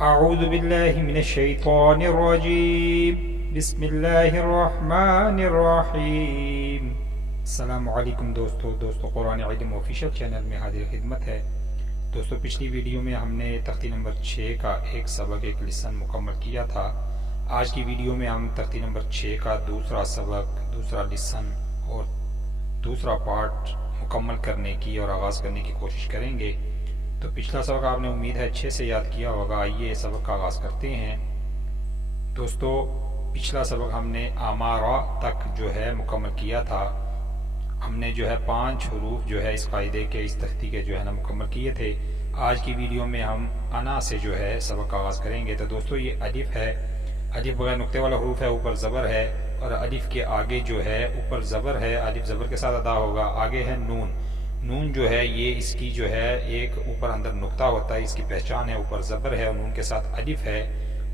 اعوذ باللہ من الشیطان الرجیم بسم اللہ الرحمن الرحیم۔ السلام علیکم دوستو قرآن علم آفیشیل چینل میں حاضر خدمت ہے۔ دوستو پچھلی ویڈیو میں ہم نے تختی نمبر 6 کا ایک سبق ایک لیسن مکمل کیا تھا۔ آج کی ویڈیو میں ہم تختی نمبر 6 کا دوسرا سبق، دوسرا لیسن اور دوسرا پارٹ مکمل کرنے کی اور آغاز کرنے کی کوشش کریں گے۔ تو پچھلا سبق آپ نے امید ہے اچھے سے یاد کیا ہوگا۔ آئیے سبق کا آغاز کرتے ہیں۔ دوستو پچھلا سبق ہم نے آمارا تک جو ہے مکمل کیا تھا۔ ہم نے جو ہے 5 حروف جو ہے اس قاعدے کے، اس تختی کے جو ہے نا مکمل کیے تھے۔ آج کی ویڈیو میں ہم انا سے جو ہے سبق کا آغاز کریں گے۔ تو دوستو یہ الف ہے، الف بغیر نقطے والا حروف ہے، اوپر زبر ہے، اور الف کے آگے جو ہے اوپر زبر ہے، الف زبر کے ساتھ ادا ہوگا۔ آگے ہے نون، نون جو ہے یہ اس کی جو ہے ایک اوپر اندر نقطہ ہوتا ہے، اس کی پہچان ہے، اوپر زبر ہے اور نون کے ساتھ الف ہے۔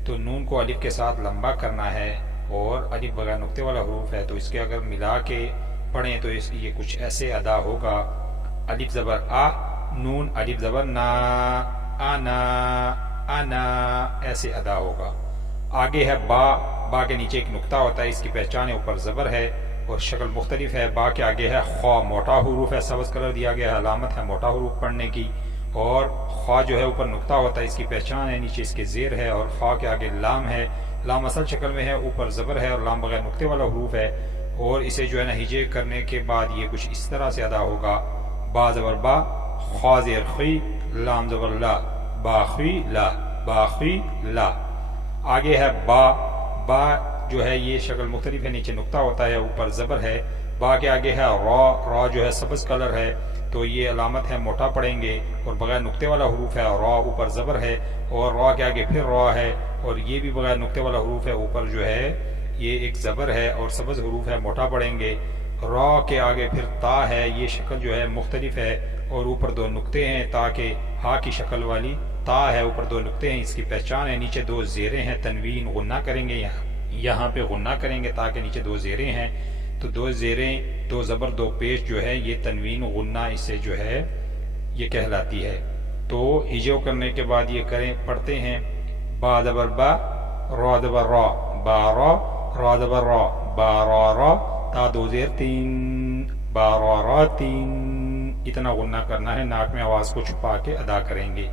تو نون کو الف کے ساتھ لمبا کرنا ہے، اور الف بغیر نقطے والا حروف ہے تو اس کے اگر ملا کے پڑھیں تو یہ کچھ ایسے ادا ہوگا۔ الف زبر آ، نون الف زبر نا، آنا آنا، ایسے ادا ہوگا۔ آگے ہے با، با کے نیچے ایک نقطہ ہوتا ہے، اس کی پہچان ہے، اوپر زبر ہے اور شکل مختلف ہے۔ با کے آگے ہے خوا، موٹا حروف ہے، سبز کلر دیا گیا ہے، علامت ہے موٹا حروف پڑھنے کی۔ اور خوا جو ہے اوپر نقطہ ہوتا ہے، اس کی پہچان ہے، نیچے اس کے زیر ہے۔ اور خوا کے آگے لام ہے، لام اصل شکل میں ہے، اوپر زبر ہے اور لام بغیر نقطے والا حروف ہے۔ اور اسے جو ہے نا ہجے کرنے کے بعد یہ کچھ اس طرح سے ادا ہوگا۔ با زبر با، خوا زیر خی، لام زبر لا، باخی لا، باخی لا۔ آگے ہے با، با جو ہے یہ شکل مختلف ہے، نیچے نقطہ ہوتا ہے، اوپر زبر ہے۔ با کے آگے ہے را، را جو ہے سبز کلر ہے تو یہ علامت ہے موٹا پڑھیں گے اور بغیر نقطے والا حروف ہے۔ را اوپر زبر ہے اور را کے آگے پھر را ہے اور یہ بھی بغیر نقطے والا حروف ہے، اوپر جو ہے یہ ایک زبر ہے اور سبز حروف ہے، موٹا پڑھیں گے۔ را کے آگے پھر تا ہے، یہ شکل جو ہے مختلف ہے اور اوپر 2 نقطے ہیں، تاکہ ہا کی شکل والی تا ہے، اوپر 2 نقطے ہیں، اس کی پہچان ہے، نیچے 2 زیریں ہیں، تنوین غنہ کریں گے، یہاں پہ غنہ کریں گے تاکہ نیچے 2 زیریں ہیں۔ تو 2 زیریں، 2 زبر 2 پیش جو ہے یہ تنوین غنہ اسے جو ہے یہ کہلاتی ہے۔ تو ہجو کرنے کے بعد یہ کریں، پڑھتے ہیں با زبر با، را زبر را، بارا، را زبر را، بارارا، تا 2 زیر 3، بارارا 3۔ اتنا غنہ کرنا ہے، ناک میں آواز کو چھپا کے ادا کریں گے،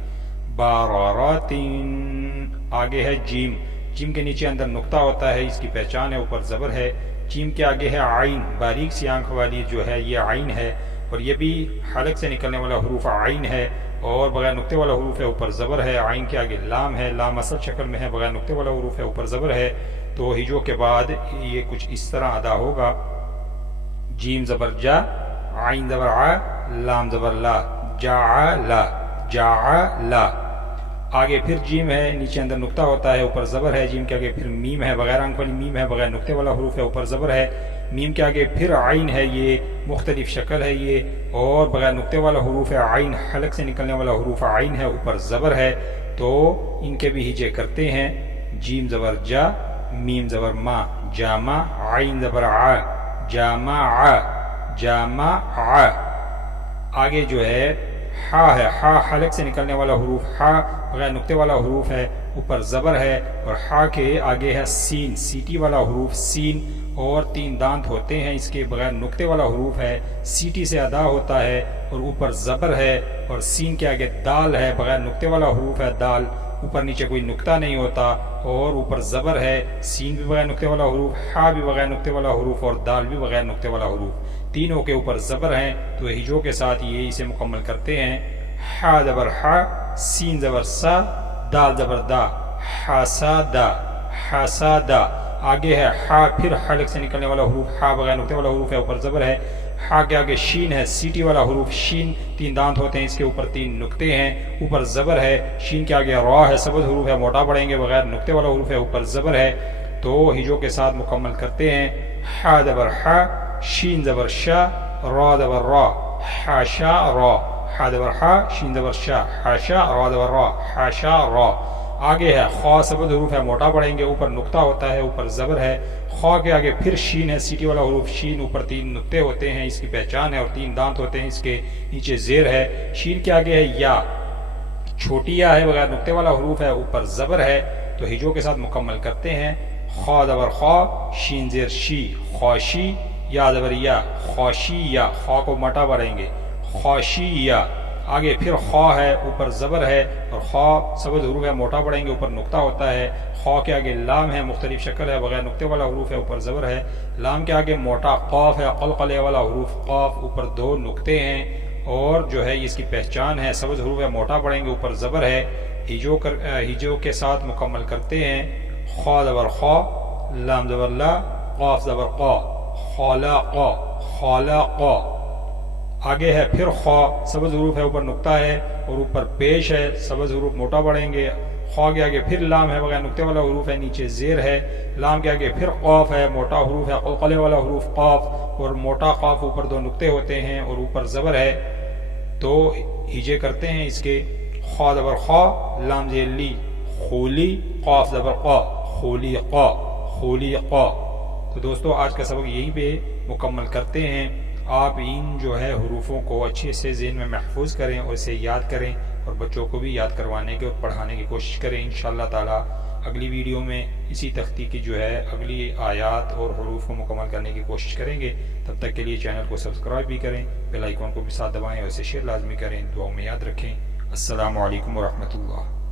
بارارا 3۔ آگے ہے جیم، جیم کے نیچے اندر نقطہ ہوتا ہے، اس کی پہچان ہے، اوپر زبر ہے۔ جیم کے آگے ہے عین، باریک سی آنکھ والی جو ہے یہ عین ہے اور یہ بھی حلق سے نکلنے والا حروف عین ہے اور بغیر نقطے والا حروف ہے، اوپر زبر ہے۔ عین کے آگے لام ہے، لام اصل شکل میں ہے، بغیر نقطے والا حروف ہے، اوپر زبر ہے۔ تو ہجو کے بعد یہ کچھ اس طرح ادا ہوگا، جیم زبر جا، عین زبر ع، لام زبر لا، جا لا، جا لا۔ آگے پھر جیم ہے، نیچے اندر نقطہ ہوتا ہے، اوپر زبر ہے۔ جیم کے آگے پھر میم ہے، بغیر آنکھ والی میم ہے، بغیر نقطے والا حروف ہے، اوپر زبر ہے۔ میم کے آگے پھر عین ہے، یہ مختلف شکل ہے یہ اور بغیر نقطے والا حروف ہے۔ عین حلق سے نکلنے والا حروف عین ہے، اوپر زبر ہے۔ تو ان کے بھی ہجے کرتے ہیں، جیم زبر جا، میم زبر ما، جامع، عین زبر ع، جامع، جامع۔ آگے جو ہے ہا ہے، ہا حلق سے نکلنے والا حروف، ہا بغیر نقطے والا حروف ہے، اوپر زبر ہے۔ اور ہا کے آگے ہے سین، سیٹی والا حروف سین، اور 3 دانت ہوتے ہیں اس کے، بغیر نقطے والا حروف ہے، سیٹی سے ادا ہوتا ہے اور اوپر زبر ہے۔ اور سین کے آگے دال ہے، بغیر نقطے والا حروف ہے، دال، اوپر نیچے کوئی نقطہ نہیں ہوتا اور اوپر زبر ہے۔ سین بھی بغیر نقطے والا حروف، ہا بھی بغیر نقطے والا حروف اور دال بھی بغیر نقطے والا حروف، تینوں کے اوپر زبر ہیں۔ تو ہجو کے ساتھ یہ اسے مکمل کرتے ہیں، ہا زبر ہا، سین زبر سا، دال زبر دا، حسدا، حسدا۔ آگے ہے ہا، پھر حلق سے نکلنے والا حروف، ہا بغیر نقطے والا حروف ہے، اوپر زبر ہے۔ ہا کے آگے شین ہے، سیٹی والا حروف شین، 3 دانت ہوتے ہیں اس کے، اوپر 3 نقطے ہیں، اوپر زبر ہے۔ شین کے آگے را ہے، سبز حروف ہے، موٹا پڑھیں گے، بغیر نقطے والا حروف ہے، اوپر زبر ہے۔ تو ہجو کے ساتھ مکمل کرتے ہیں، ہا زبر ہا، شین زبر شا، را زبر را، حاشا را، ہا زبر ہا، شین زبر شا، حاشا، را زبر را، حاشا را۔ آگے ہے خوا، سبز حروف ہے، موٹا پڑھیں گے، اوپر نقطہ ہوتا ہے، اوپر زبر ہے۔ خوا کے آگے پھر شین ہے، سیٹی والا حروف شین، اوپر 3 نقطے ہوتے ہیں، اس کی پہچان ہے اور 3 دانت ہوتے ہیں اس کے، نیچے زیر ہے۔ شین کے آگے ہے یا، چھوٹی یا ہے بغیر نقطے والا حروف ہے، اوپر زبر ہے تو ہجوں کے ساتھ مکمل کرتے ہیں۔ خا زبر خا، شین زیر شی، خوشی، یا زبر یا، خوشی یا، خا کو مٹا پڑھیں گے، خوشی یا۔ آگے پھر خا ہے، اوپر زبر ہے اور خا سبز حروف ہے، موٹا پڑھیں گے، اوپر نقطہ ہوتا ہے۔ خا کے آگے لام ہے، مختلف شکل ہے، بغیر نقطے والا حروف ہے، اوپر زبر ہے۔ لام کے آگے موٹا قاف ہے، قلقلے والا حروف قاف، اوپر دو نقطے ہیں اور جو ہے اس کی پہچان ہے، سبز حروف ہے، موٹا پڑھیں گے، اوپر زبر ہے۔ ہجوں کے ساتھ مکمل کرتے ہیں۔ خا زبر خا، لام زبر لا، قاف زبر قا، خالقا، خالقا۔ آگے ہے پھر خا، سبز حروف ہے، اوپر نقطہ ہے اور اوپر پیش ہے، سبز حروف موٹا پڑھیں گے۔ خا کے آگے پھر لام ہے، بغیر نقطے والا حروف ہے، نیچے زیر ہے۔ لام کے آگے پھر قاف ہے، موٹا حروف ہے، قلقلے والا حروف قاف، اور موٹا قاف اوپر دو نقطے ہوتے ہیں اور اوپر زبر ہے۔ تو ہجے کرتے ہیں اس کے۔ خا زبر خا، لام زیر لی، خولی، قاف زبر قا، خولی قا، خولی قا۔ تو دوستو آج کا سبق یہیں پہ مکمل کرتے ہیں۔ آپ ان جو ہے حروفوں کو اچھے سے ذہن میں محفوظ کریں اور اسے یاد کریں اور بچوں کو بھی یاد کروانے کی اور پڑھانے کی کوشش کریں۔ انشاءاللہ تعالی اگلی ویڈیو میں اسی تختی کی جو ہے اگلی آیات اور حروف کو مکمل کرنے کی کوشش کریں گے۔ تب تک کے لیے چینل کو سبسکرائب بھی کریں، بیل آئیکن کو بھی ساتھ دبائیں اور اسے شیئر لازمی کریں۔ دعاؤں میں یاد رکھیں۔ السلام علیکم ورحمۃ اللہ۔